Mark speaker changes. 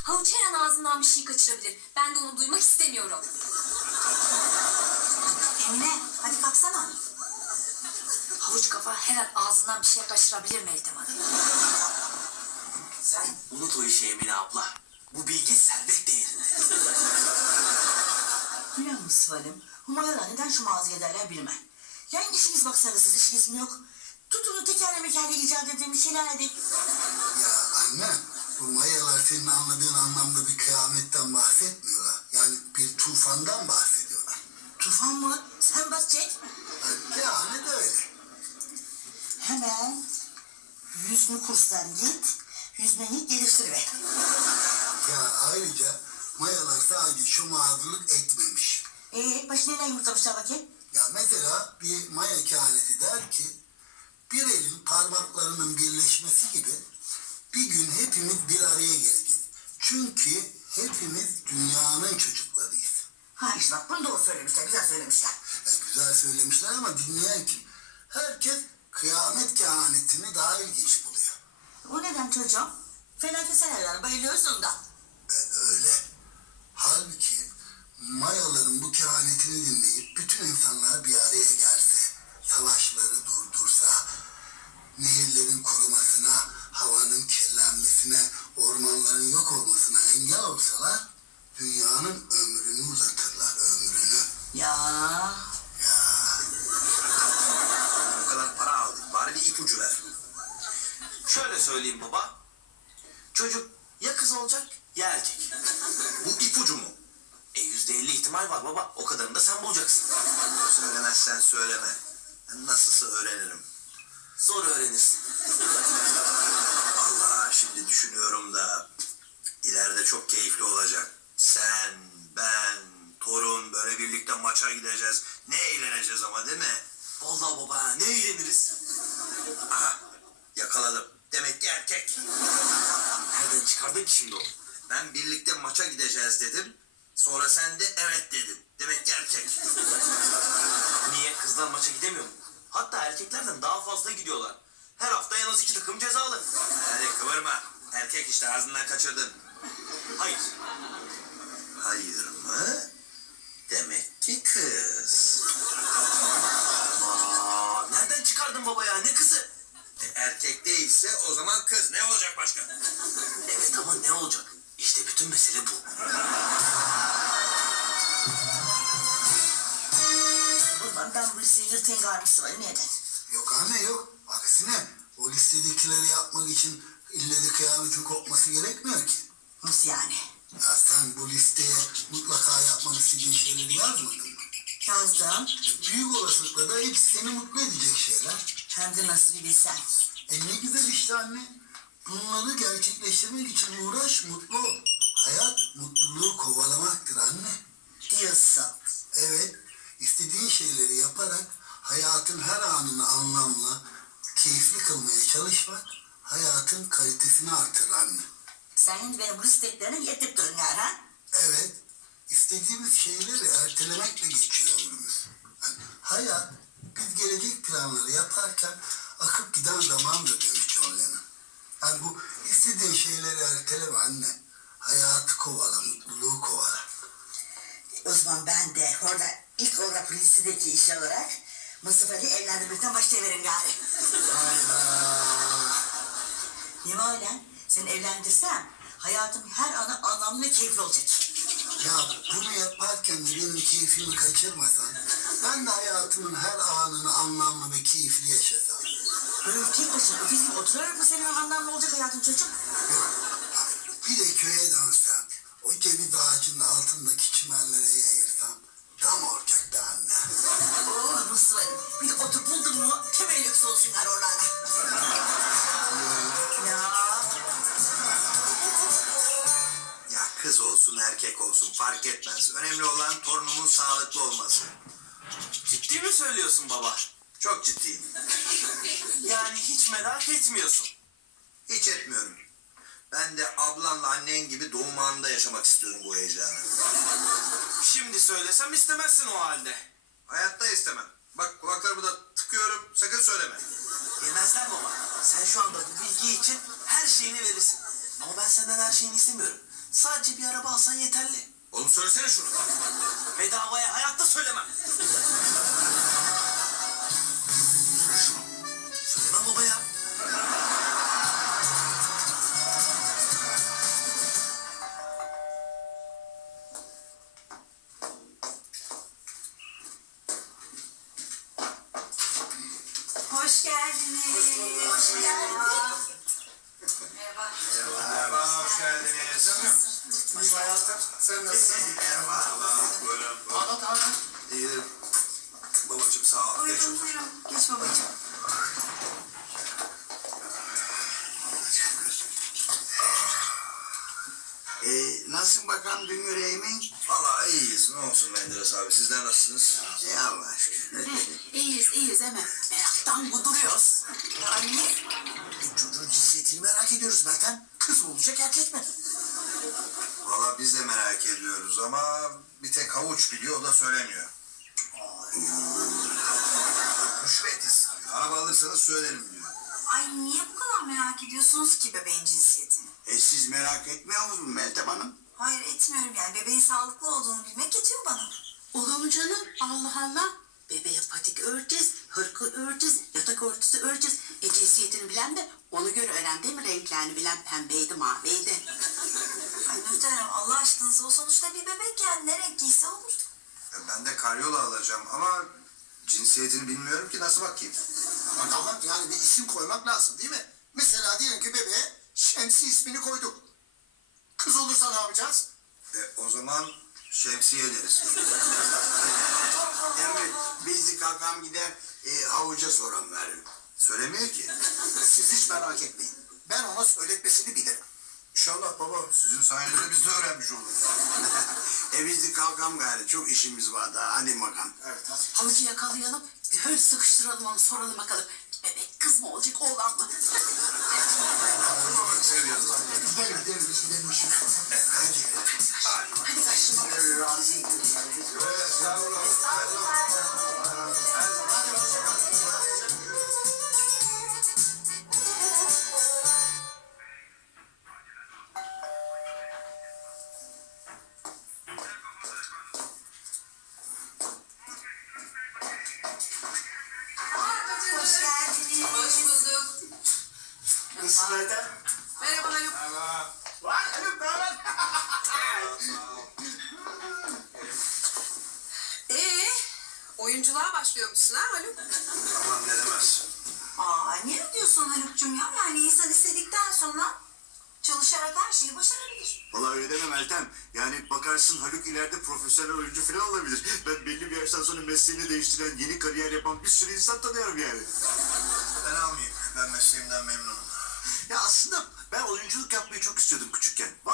Speaker 1: Havuç her an ağzından bir şey kaçırabilir. Ben de onu duymak istemiyorum.
Speaker 2: Emine hadi kalksana.
Speaker 1: Havuç kafa her an ağzından bir şey kaçırabilir Meltem Hanım.
Speaker 3: Sen unut o işi Emine abla. Bu bilgi servet değerinde.
Speaker 2: Biliyor musun Sıvalım? Humayalar neden şu mağazaya derler bilmem. Yani işiniz bak sarısız işiniz mi yok? Tutunu tekerlemekerle icat edilmiş şeyler değil.
Speaker 4: Ya anne, bu mayalar senin anladığın anlamda bir kıyametten bahsetmiyorlar. Yani bir tufandan bahsediyorlar.
Speaker 2: Tufan mı? Sen bas çek.
Speaker 4: Yani de öyle.
Speaker 2: Hemen yüzme kursdan git. Yüzmeni geliştiriver.
Speaker 4: Ya ayrıca mayalar sadece şomağızlık etmemiş.
Speaker 2: Başına neden yumurtlamışlar bakayım?
Speaker 4: Ya mesela bir maya kehaneti der ki, bir elin parmaklarının birleşmesi gibi bir gün hepimiz bir araya geleceğiz. Çünkü hepimiz dünyanın çocuklarıyız.
Speaker 2: Ha işte bak bunu doğru söylemişler, güzel söylemişler.
Speaker 4: Ya güzel söylemişler ama dinleyen kim? Herkes kıyamet kehanetini daha ilginç buluyor.
Speaker 2: O neden çocuğum? Felaket senaryolarına bayılıyorsun da.
Speaker 4: Öyle. Halbuki mayaların bu kehanetini dinleyip bütün insanlar bir araya gelse, savaşları durdursa, nehirlerin kurumasına, havanın kirlenmesine, ormanların yok olmasına engel olsalar, dünyanın ömrünü uzatırlar, ömrünü.
Speaker 2: Ya.
Speaker 3: O kadar para aldık. Bari bir ipucu ver. Şöyle söyleyeyim baba. Çocuk ya kız olacak ya erkek. Bu ipucu mu? %50 ihtimal var baba. O kadarını da sen bulacaksın. Söylemezsen söyleme. Ben nasılsa öğrenirim. Sonra öğrenirsin. Allah şimdi düşünüyorum da ileride çok keyifli olacak. Sen, ben, torun böyle birlikte maça gideceğiz. Ne eğleneceğiz ama değil mi? Vallahi baba ne eğleniriz. Aha yakaladım. Demek ki erkek. Nereden çıkardın ki şimdi o? Ben birlikte maça gideceğiz dedim. Sonra sen de evet dedin. Demek ki erkek. Niye? Kızlar maça gidemiyor mu? Hatta erkeklerden daha fazla gidiyorlar. Her hafta en az 2 takım cezalı. Hadi kıvırma. Erkek işte ağzından kaçırdın. Hayır. Hayır mı? Demek ki kız. Nereden çıkardın baba ya? Ne kızı? Erkek değilse o zaman kız. Ne olacak başka? Evet ama ne olacak? İşte bütün mesele bu.
Speaker 2: Ulan ben bu listeyi yırtayım garbisi var. Neden?
Speaker 4: Yok anne yok. Aksine o listedekileri yapmak için ille de kıyametin kopması gerekmiyor ki.
Speaker 2: Nasıl yani?
Speaker 4: Ya sen bu listeye mutlaka yapmak istediğin şeyleri yazmadın mı?
Speaker 2: Yazdım.
Speaker 4: Büyük olasılıkla da hepsi seni mutlu edecek şeyler.
Speaker 2: Hem de nasıl bir bilsen.
Speaker 4: Ne güzel işte anne. Bunları gerçekleştirmek için uğraş, mutlu ol. Hayat mutluluğu kovalamaktır anne.
Speaker 2: Diyorsun.
Speaker 4: Evet, istediğin şeyleri yaparak hayatın her anını anlamlı, keyifli kılmaya çalışmak hayatın kalitesini artırır anne.
Speaker 2: Sen şimdi benim bu isteklerine yetip durun yani ha?
Speaker 4: Evet, istediğimiz şeyleri ertelemekle geçiyor ömrümüz. Yani hayat, biz gelecek planları yaparken akıp giden zamandır demiş John Lennon. Yani bu istediğin şeyleri erteleme anne. Hayatı kovala, mutluluğu kovala.
Speaker 2: O zaman ben de orada ilk olarak listedeki iş olarak Mustafa Ali evlendirmekten başlayıverim gari. Ne var lan? Seni evlendirsem hayatım her anı anlamlı ve keyifli olacak.
Speaker 4: Ya bunu yaparken de benim keyfimi kaçırmasan, ben de hayatımın her anını anlamlı ve keyifli yaşasam.
Speaker 2: Böyle tek başına öküz gibi oturarak mı senin anlamlı olacak hayatın çocuk?
Speaker 4: Yok, bir de köye dönsem, o ceviz ağacının altındaki çimenlere yayılsam, tam olacaktı anne.
Speaker 2: Oh Mustafa Ali. Bir de otur buldun mu temellüks olsunlar oralarda. Ya.
Speaker 3: Ya kız olsun erkek olsun fark etmez. Önemli olan torunumun sağlıklı olması. Ciddi mi söylüyorsun baba? Çok ciddiyim. Yani hiç merak etmiyorsun. Hiç etmiyorum. Ben de ablanla annen gibi doğum anında yaşamak istiyorum bu heyecanı. Şimdi söylesem istemezsin o halde. Hayatta istemem. Bak kulaklarımı da tıkıyorum. Sakın söyleme. Yemezler baba. Sen şu anda bu bilgi için her şeyini verirsin. Ama ben senden her şeyini istemiyorum.
Speaker 5: Sadece bir araba alsan yeterli.
Speaker 3: Oğlum söylesene şunu.
Speaker 5: Bedavaya hayatta söylemem.
Speaker 3: Söylemem baba ya.
Speaker 1: Hoş geldiniz. Hoş geldiniz. Merhaba.
Speaker 3: Merhaba, hoş geldiniz.
Speaker 4: İyiyim hayatım. Sen nasılsın?
Speaker 3: Merhaba, buyurun.
Speaker 4: Anlat.
Speaker 3: İyiyim. Babacığım sağ ol. Geç
Speaker 1: Buyurun
Speaker 3: otur.
Speaker 1: buyurun. Geç babacığım.
Speaker 6: Nasılsın bakalım dün yüreğimin?
Speaker 3: Vallahi iyiyiz. Ne olsun Menderes abi. Sizler nasılsınız?
Speaker 6: Ya Allah aşkına.
Speaker 2: İyiyiz ama meraktan kuduruyoruz.
Speaker 1: Anne.
Speaker 3: Çocuğun cinsiyetini merak ediyoruz Meltem. Kız mı olacak erkek mi? Valla biz de merak ediyoruz ama bir tek havuç biliyor o da söylemiyor. Rüşvet istiyor. Araba alırsanız söylerim diyor.
Speaker 1: Ay niye bu kadar merak ediyorsunuz ki bebeğin cinsiyetini?
Speaker 6: Siz merak etmiyor musunuz Meltem Hanım?
Speaker 1: Hayır etmiyorum yani. Bebeğin sağlıklı olduğunu bilmek yetiyor bana.
Speaker 2: Olur mu canım? Allah Allah. Bebeğe patik öreceğiz, hırkı öreceğiz, yatak örtüsü öreceğiz. Cinsiyetini bilen de ona göre öğren değil mi? Renklerini bilen pembeydi, maviydi.
Speaker 1: Ay Nurten Hanım Allah aşkınıza o sonuçta bir bebek yani ne renk giyse olur.
Speaker 3: Ben de karyola alacağım ama cinsiyetini bilmiyorum ki nasıl bakayım.
Speaker 4: Tamam yani bir isim koymak lazım değil mi? Mesela diyelim ki bebeğe Şemsi ismini koyduk. Kız olursa ne yapacağız?
Speaker 3: O zaman şemsiye deriz.
Speaker 6: Emre biz de kalkam gider havuca soran veririm.
Speaker 3: Söylemiyor ki.
Speaker 4: Siz hiç merak etmeyin. Ben ona söyletmesini bilirim.
Speaker 3: İnşallah baba sizin sayenizde biz de öğrenmiş oluruz.
Speaker 6: Biz de kalkam gari çok işimiz var daha hadi bakalım.
Speaker 4: Evet hadi.
Speaker 2: Havucu yakalayalım, bir öyle sıkıştıralım onu, soralım bakalım. Bebek kız mı olacak, oğlan mı?
Speaker 3: Çok seviyoruz.
Speaker 4: Gidelim biz gidelim şimdi.
Speaker 2: Hadi başlayalım.
Speaker 1: Hoş geldiniz.
Speaker 7: Hoş bulduk.
Speaker 4: Nasılsın Meltem?
Speaker 7: Merhaba Haluk.
Speaker 4: Vay Haluk ne haber?
Speaker 7: Oyunculuğa başlıyormuşsun ha Haluk?
Speaker 3: Aman ne demez.
Speaker 1: Aa niye diyorsun Haluk'cum ya? Yani insan istedikten sonra çalışarak her şeyi başarabilir.
Speaker 8: Valla öyle deme Meltem. Yani bakarsın Haluk ileride profesyonel oyuncu falan olabilir. Ben belli bir yaştan sonra mesleğini değiştiren, yeni kariyer yapan bir sürü insan tanıyorum yani.
Speaker 3: Ben almayayım. Ben mesleğimden memnunum.
Speaker 8: Ya aslında ben oyunculuk yapmayı çok istiyordum küçükken.